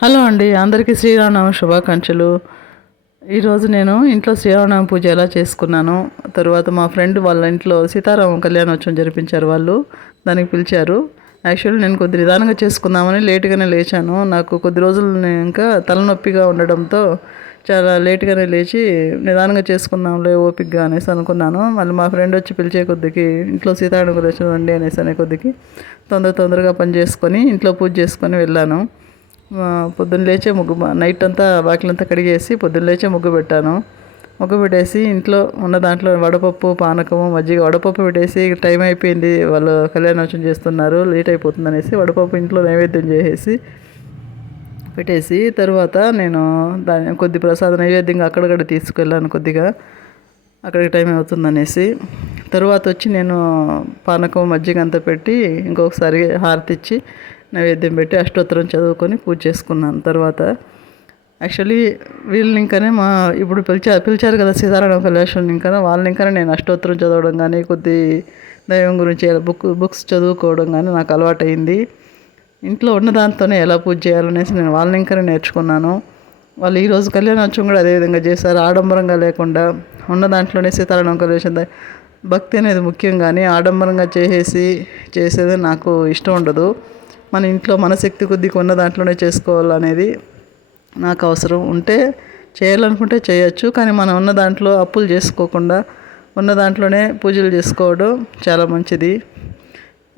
Hello అండి అందరికీ శ్రీరామనవమి శుభాకాంక్షలు. ఈరోజు నేను ఇంట్లో శ్రీరామనవమి పూజ ఎలా చేసుకున్నాను తర్వాత మా ఫ్రెండ్ వాళ్ళ ఇంట్లో సీతారామం కళ్యాణోత్సవం జరిపించారు వాళ్ళు దానికి పిలిచారు. యాక్చువల్లీ నేను కొద్ది నిదానంగా చేసుకుందామని లేట్గానే లేచాను. నాకు కొద్ది రోజులు ఇంకా తలనొప్పిగా ఉండడంతో చాలా లేటుగానే లేచి నిదానంగా చేసుకుందాంలే ఓపిక్గా అనేసి అనుకున్నాను. మళ్ళీ మా ఫ్రెండ్ వచ్చి పిలిచే కొద్దికి ఇంట్లో సీతారామ కళ్యాణోత్సవం రండి అనేసి అనే కొద్దికి తొందర తొందరగా పని చేసుకొని ఇంట్లో పూజ చేసుకొని వెళ్ళాను. పొద్దున్న లేచే ముగ్గు నైట్ అంతా వాకిలంతా కడిగేసి పొద్దున్న లేచే ముగ్గు పెట్టాను. ముగ్గు పెట్టేసి ఇంట్లో ఉన్న దాంట్లో వడపప్పు పానకము మజ్జిగ వడపప్పు పెట్టేసి టైం అయిపోయింది. వాళ్ళు కళ్యాణోత్సవం చేస్తున్నారు లేట్ అయిపోతుంది అనేసి వడపప్పు ఇంట్లో నైవేద్యం చేసేసి పెట్టేసి తర్వాత నేను దాని కొద్ది ప్రసాద నైవేద్యంగా అక్కడక్కడ తీసుకెళ్ళాను కొద్దిగా. అక్కడికి టైం అవుతుందనేసి తర్వాత వచ్చి నేను పానకం మజ్జిగ అంతా పెట్టి ఇంకొకసారి హారతి ఇచ్చి నైవేద్యం పెట్టి అష్టోత్తరం చదువుకొని పూజ చేసుకున్నాను తర్వాత యాక్చువల్లీ వీళ్ళని ఇంకానే మా ఇప్పుడు పిలిచారు పిలిచారు కదా సీతారామ కళ్యాణ్ ఇంకా వాళ్ళని ఇంకా నేను అష్టోత్తరం చదవడం కానీ కొద్ది దైవం గురించి బుక్ బుక్స్ చదువుకోవడం కానీ నాకు అలవాటైంది ఇంట్లో ఉన్న దాంతోనే ఎలా పూజ చేయాలనేసి నేను వాళ్ళని ఇంకా నేర్చుకున్నాను. వాళ్ళు ఈరోజు కళ్యాణోత్సవం కూడా అదే విధంగా చేశారు. ఆడంబరంగా లేకుండా ఉన్న దాంట్లోనే సీతారామ కళ్యాణ్ భక్తి అనేది ముఖ్యం కానీ ఆడంబరంగా చేసేసి చేసేది నాకు ఇష్టం ఉండదు. మన ఇంట్లో మన శక్తి కొద్దిగా ఉన్న దాంట్లోనే చేసుకోవాలనేది నాకు అవసరం. ఉంటే చేయాలనుకుంటే చేయొచ్చు కానీ మనం ఉన్న దాంట్లో అప్పులు చేసుకోకుండా ఉన్న దాంట్లోనే పూజలు చేసుకోవడం చాలా మంచిది.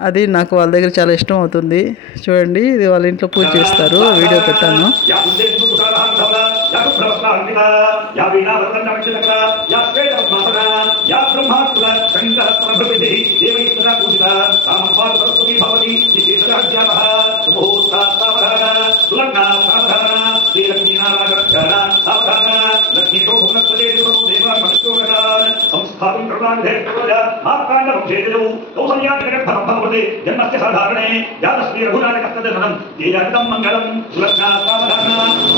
అది నాకు వాళ్ళ దగ్గర చాలా ఇష్టం అవుతుంది చూడండి ఇది వాళ్ళ ఇంట్లో పూజ చేస్తారు వీడియో పెట్టాను या उद्देश्य कुशलः धवला या कुप्रवस्त्रान्विता या वीणावर्तनवक्षितका या श्वेतपद्मासना या ब्रह्मात्मक शङ्कर प्रभृतिः देवैस्तरा पूजिता तामपाद सरस्वती भवति विशेषराज्यापः सुमुहूर्ता सावधान सुलग्ना सावधान श्रीलक्ष्मीनारायणरक्षण सावधान लक्ष्मीशो भुवनस्पते देवा मनुष्योगतान् संस्थापिं प्रदानिधे प्रवज मार्काण्डवक्षेजौ कौसल्यादिकर्भवं भवते जन्मस्य साधारणे जातश्री रघुनायकस्तजननं येयादिदं मङ्गलं सुलग्ना सावधान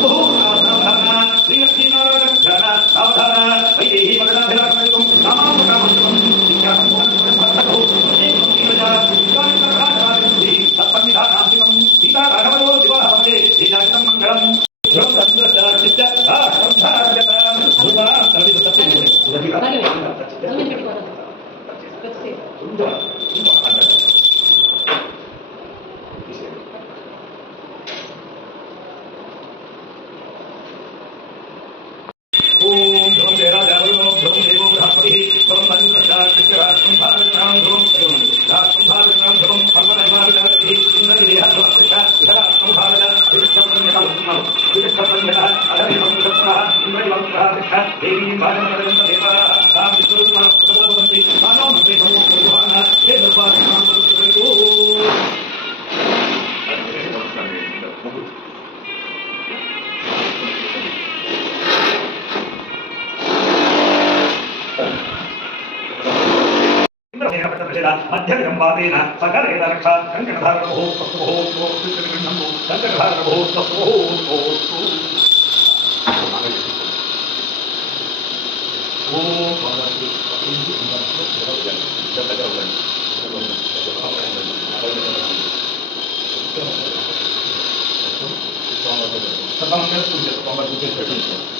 ఓం ధ్రువం దేరాజావరుణో ధ్రువం దేవో బృహస్పతిః ధ్రువం మన్యుశ్చాక్ష రాష్ట్రం ధ్రువం రాష్ట్రం భారతనాం ధ్రువం పర్వతైమావిదాతిః ఇంద్రవిదేహ ధ్రువస్య ఇహ రాష్ట్రం భారత అభిష్టప్రజ్ఞః అభిష్టప్రజ్ఞః అధరివంశప్రః ఇంద్రవివంశః దేవీ భారతపర్యంత దేవాः తాం విష్ణురుమాన मध्यगम्बादेन सकलेन रक्षा कङ्कणधारभूत्तस्वभूत्तोत्तिगण्डम्भो कङ्कणधारभूत्तस्वभूत्तोत्तु Thank you.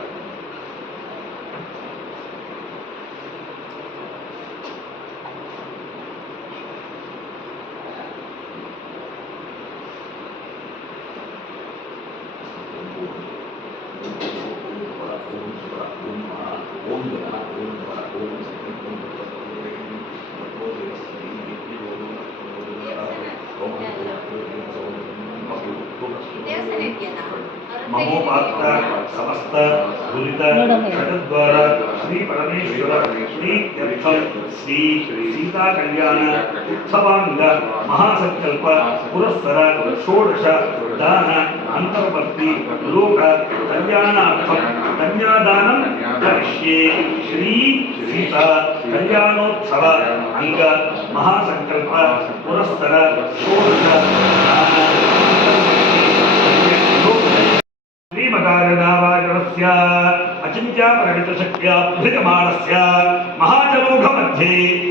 ಮಮೋಪಾತ್ರ ಸಮಸ್ತ ಭೂರಿತ ಜಗದ್ವಾರ ಶ್ರೀ ಪರಮೇಶ್ವರ ಪ್ರೀತ್ಯರ್ಥ ಶ್ರೀ ಸೀತಾ ಕಲ್ಯಾಣ ಉತ್ಸವಾಂಗ ಮಹಾಸಂಕಲ್ಪ ಪುರಸ್ಸರ ಷೋಡಶ ದಾನ ಅಂತರ್ವರ್ತಿ ಲೋಕ ಕಲ್ಯಾಣಾರ್ಥಂ ಕನ್ಯಾದಾನಂ ಕರಿಷ್ಯೆ ಶ್ರೀ ಸೀತಾ ಕಲ್ಯಾಣೋತ್ಸವ ಅಂಗ ಮಹಾಸಂಕಲ್ಪ ಪುರಸ್ಸರ ಷೋಡಶ ದಾನ हिमकारणावाजनस्य अचिन्त्यापरमितशक्त्या भुजमाणस्य महाजमूघमध्ये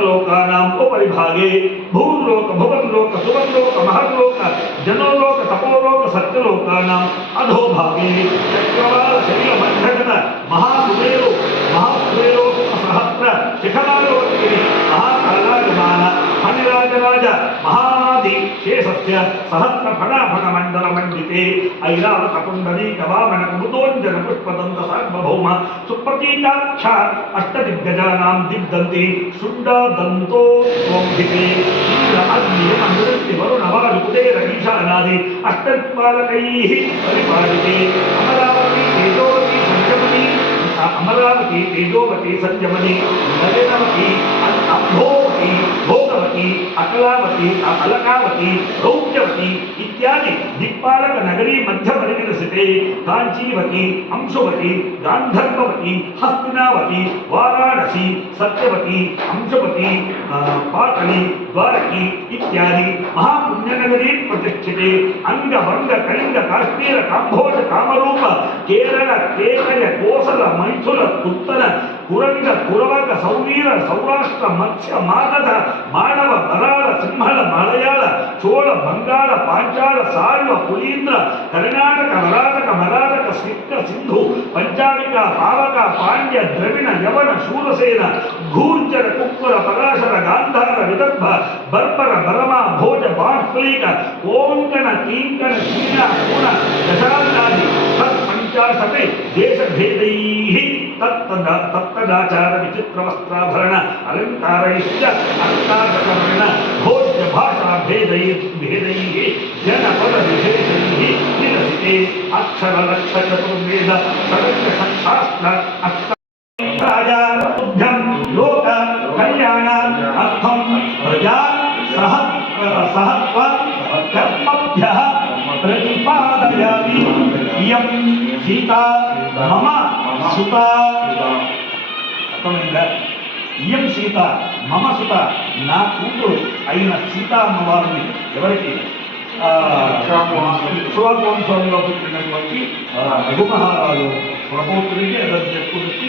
లోకానాం ఉపరి భాగే భూర్లోక భువన్లోక సువర్లోక మహర్లోక జనోలోక తపోలోక సత్యలోకానాం అధో భాగే చక్రవాల శరీర మధ్యగత మహాకుబేరు మహాకుబేరోక్త శేషస్య సహస్ర ఫణాఫణ మండల మండితే ఐరావత పుండరీక వామన కుముదోంజన పుష్పదంత సార్వభౌమ సుప్రతీతాక్ష అష్టదిగ్గజానాం దిగ్దంతి శుండదంతో స్వంభితే ఇంద్ర అగ్ని యమ నిరుక్తి వరుణ వాయు కుబేర ఈశానాది అష్టదిక్పాలకైః పరిపాలితే అమరావతి తేజోవతి సంయమని అమరావతి తేజోవతి సంయమని నలినవతి భో భోగవతి అకలావతి అలకావతి రౌప్యవతి ఇత్యాది దిక్పాలక నగరీ మధ్య పరిగణసితే కాంచీవతి అంశువతి గాంధర్వవతి హస్తినావతి వారాణసి సత్యవతి అంశవతి పాటలి ద్వారకి ఇత్యాది మహాపుణ్యనగరీ ప్రతిష్ఠితే అంగభంగ కళింగ కాశ్మీర కాంభోజ కామరూప కేరళ కేకయ కోసల మైథుల ఉత్తర కురంగ కురవక సౌవీర సౌరాష్ట్ర మత్స్య మాగధ మానవ బరాళ సింహళ మలయాళ చోళ బంగాళ పాంచాల సాల్వ పులీంద్ర కర్ణాటక వరాటక మరాటక సిద్ధ సింధు పంచాలిక పావక పాండ్య ద్రవిణ యవన శూరసేన ఘూర్జర కుక్కుర పరాశర గాంధార విదర్భ బర్బర బరమ భోజ బాష్పైక కోంకణ కీంకణ చీన పూణ దశాంతాది తత్పంచాశతే దేశభేदैः तत्तदा तत्तदाचारविचित्रवस्त्राभरण, अलङ्कारैश्च अर्थादकर्मेण भोज्यभाषाभेदैः भेदैः जनपदविशेषैः निरसिते अक्षरलक्षचतुर्वेद षडक्षशास्त्र अष्ट लोक, कल्याण, अर्थम, प्रजा सह सहत्व कर्मभ्य, प्रतिपादयामि। इयं सीता मम సీత అర్థమైందా? ఇయం సీత మమ సుత నా కూతురు అయిన సీత అమ్మవారిని ఎవరికి శివాకోంశంలో పుట్టినటువంటి రఘుమహారాజు ప్రపౌత్రుడికి చెప్పుకొచ్చి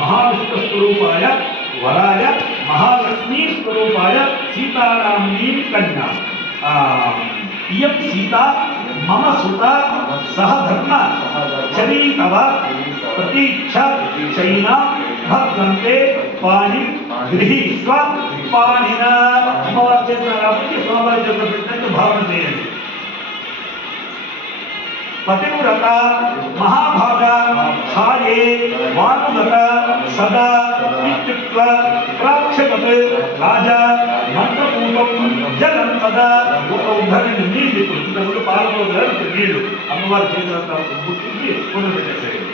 మహావిష్ణు స్వరూపాయ వరాయ మహాలక్ష్మీ స్వరూపాయ సీతారామీ కన్యా. ఇయం సీత మమ సుత సహ ధర్మ చరీతవ प्रतीक्षा चैना भक्तन्ते पाणि गृहीत्वा पाणिन। समावर्जन समावर्जन तो भावना दे पतिव्रता महाभागा खाये वानुगता सदा इत्युक्त्वा प्राक्षगत राजा ಮಂತ್ರಪೂರ್ವಂ ಜಲಂತದ ಉದ್ಧರಣೆ ನೀಡಿ ಪಾಲ್ಗೊಳ್ಳುವುದರಲ್ಲಿ ನೀಡು ಅಮ್ಮವಾರ ಚಂದ್ರ ಅಂತ ಒಂದು ಬಿಟ್ಟು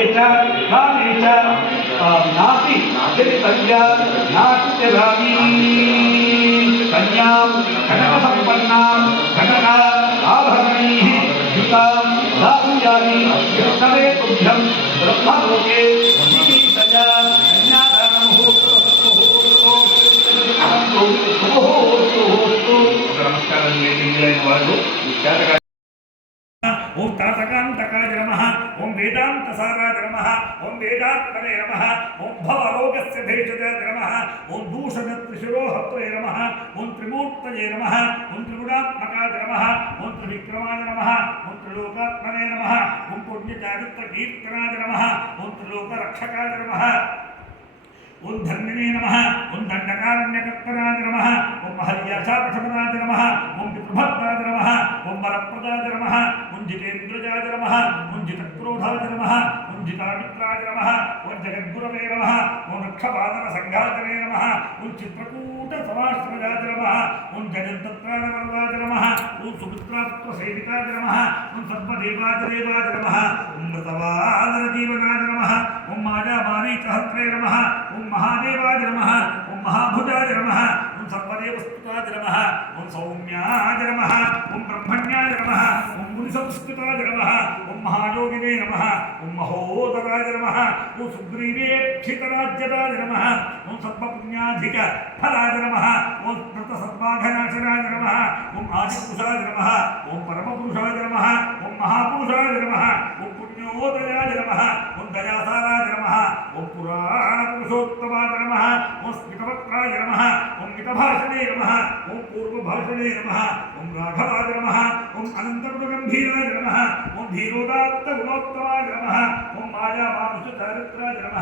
एषा कामेषा नास्ति तस्य नास्त्यभावी कन्यां घटकसम्पन्नां घटक आभरणैः युतां दास्यामि विष्णवे तुभ्यं ब्रह्मलोके सजा नमस्कार। లేని తాతకాంతకాయ నమ ఓం వేదాంతసారాయ నమ ఓం వేదాత్మనే నమ ఓం భవరోగస్య భేషజాయ నమ ఓం దూషణ త్రిశిరోహత్వే నమ ఓం త్రిమూర్తయే నమ ఓం త్రిగుణాత్మకాయ నమ ఓం త్రివిక్రమాయ నమ ఓం త్రిలోకాత్మనే నమ ఓం పుణ్యచారిత్ర కీర్తనాయ నమ ఓం త్రిలోకరక్షకాయ నమ ఓం ధర్మిణే నమ ఓం దండకారణ్యకర్తనాయ నమ ఓం మహర్యాశాపశమనాయ నమ ఓం పితృభక్తాయ నమ ఓం వరప్రదాయ నమ ఓం నమ ఓం జితక్రోధాయ నమ ఓం నమ ఓం జగద్గురవే నమ ఓం రక్షపాదన సంఘాతనే నమ ఓం చిత్రకూట సమాశ్రయాయ నమ ఓం జగద్దత్తాయ నమ ఓం సుమిత్రాపుత్ర సేవితాయ నమ ఓం సర్వదేవాయ నమ ఓం మృతవాదర జీవనాయ నమ ఓం మాయామారీచహస్రే నమ ఓం మహాదేవాయ నమ ఓం మహాభుజాయ నమ ఓం సర్వదేవస్తుతాయ నమ ఓం సౌమ్యాయ నమ ఓం బ్రహ్మణ్యాయ నమ ఓం ముని సంస్కృతాయ నమ ఓం మహాయోగినే నమ ఓం మహోదరాయ నమ ఓం సుగ్రీవేక్షితరాజ్యదాయ నమ ఓం సర్వపుణ్యాధిక ఫలాయ నమ ఓం స్మృత సర్వాఘనాశనాయ నమ ఓం ఆదిపురుషాయ నమ ఓం పరమపురుషాయ నమ ఓం మహాపురుషాయ నమ ఓం పుణ్యోదయాయ నమ ఓం దయాసారాయ నమ ఓం పురాణ పురుషోత్తమాయ నమ ఓం స్మితవక్రాయ నమ ఓం మితభాషణే నమ ఓం పూర్వభాషణే నమ ఓం రాఘవాయ నమ ఓం అనంతగుణగంభీరాయ నమ ఓం ధీరోదాత్త గుణోత్తమాయ నమ ఓం మాయామానుష చారిత్రాయ నమ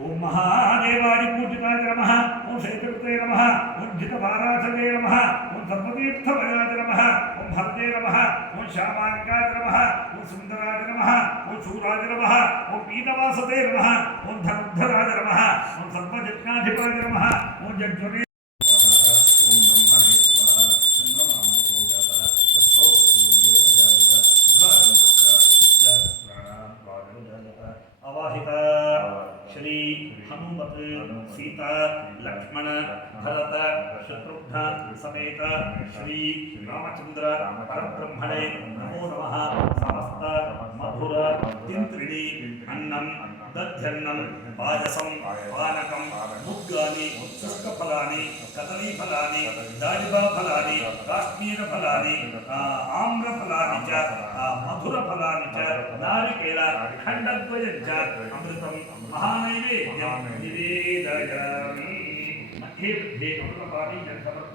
ఓం మహాదేవాది పూజితాయ నమ ఓం శేఖృతే నమ ఓం జితభారాచదే నమ ఓం సర్వతీర్థమయాయ నమ ఓం భర్తే నమ ఓం శ్యామాంకాయ నమ ఓం సుందరాయ నమ ఓం శూరాయ నమ ఓం పీతవాసతే నమ ఓం ధనుద్ధరాయ నమ ఓం సర్వజజ్ఞాధిపాయ నమ పరబ్రహ్మణే నమో నమ సమస్త మధుర తింత్రిణి అన్నం దధ్యన్నం పాయసం పానకం ముగ్గాని శుష్కఫలాని కదలీఫలాని దాడిబా ఫలాని కాశ్మీర ఫలాని ఆ, ఆమ్రఫలాని చ ఆ, మధుర ఫలాని చ నారికేళ ఖండద్వయం చ అమృతం మహానైవేద్యం నివేదయామి మధ్యే మధ్యే అమృతపాని సమర్ప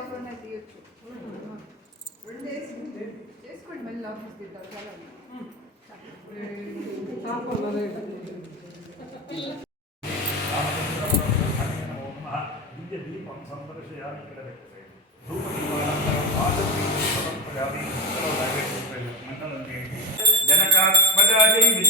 ఉన్నాయి లోపల ఉన్నాయి తీయొచ్చు రెండు వేసి చేసుకోండి మళ్ళీ లోపల తీద్దాం చాలా దీపం సందర్శయామి ఇక్కడ పెట్టే ధూపదీపాన్ని జనకాత్మజాయై విద్మహే రామపత్ని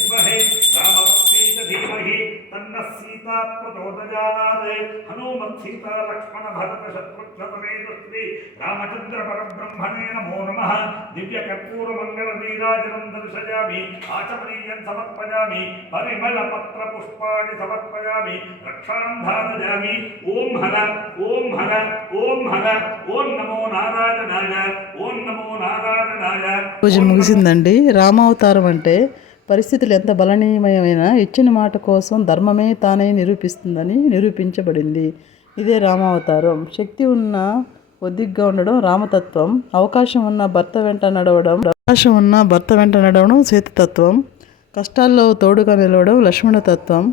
ప్రచోదయాత్ హనుమత్ సీతా లక్ష్మణ భరత శత్రుఘ్న సమేతస్త్రీ రామచంద్ర పరబ్రహ్మణే నమో నమః. దివ్య కర్పూర మంగళ నీరాజనం దర్శయామి. ఆచమనీయం సమర్పయామి. పరిమళ పత్ర పుష్పాణి సమర్పయామి. రక్షాం ధారయామి ఓం హర ఓం హర ఓం హర ఓం నమో నారాయణాయ ఓం నమో నారాయణాయ. పూజ ముగిసిందండి. రామావతారం అంటే పరిస్థితులు ఎంత బలనీయమైనా ఇచ్చిన మాట కోసం ధర్మమే తానే నిరూపిస్తుందని నిరూపించబడింది. ఇదే రామావతారం. శక్తి ఉన్న ఒద్దిగ్గా ఉండడం రామతత్వం. అవకాశం ఉన్న భర్త వెంట నడవడం అవకాశం ఉన్న భర్త వెంట నడవడం సీతతత్వం. కష్టాల్లో తోడుగా నిలవడం లక్ష్మణతత్వం.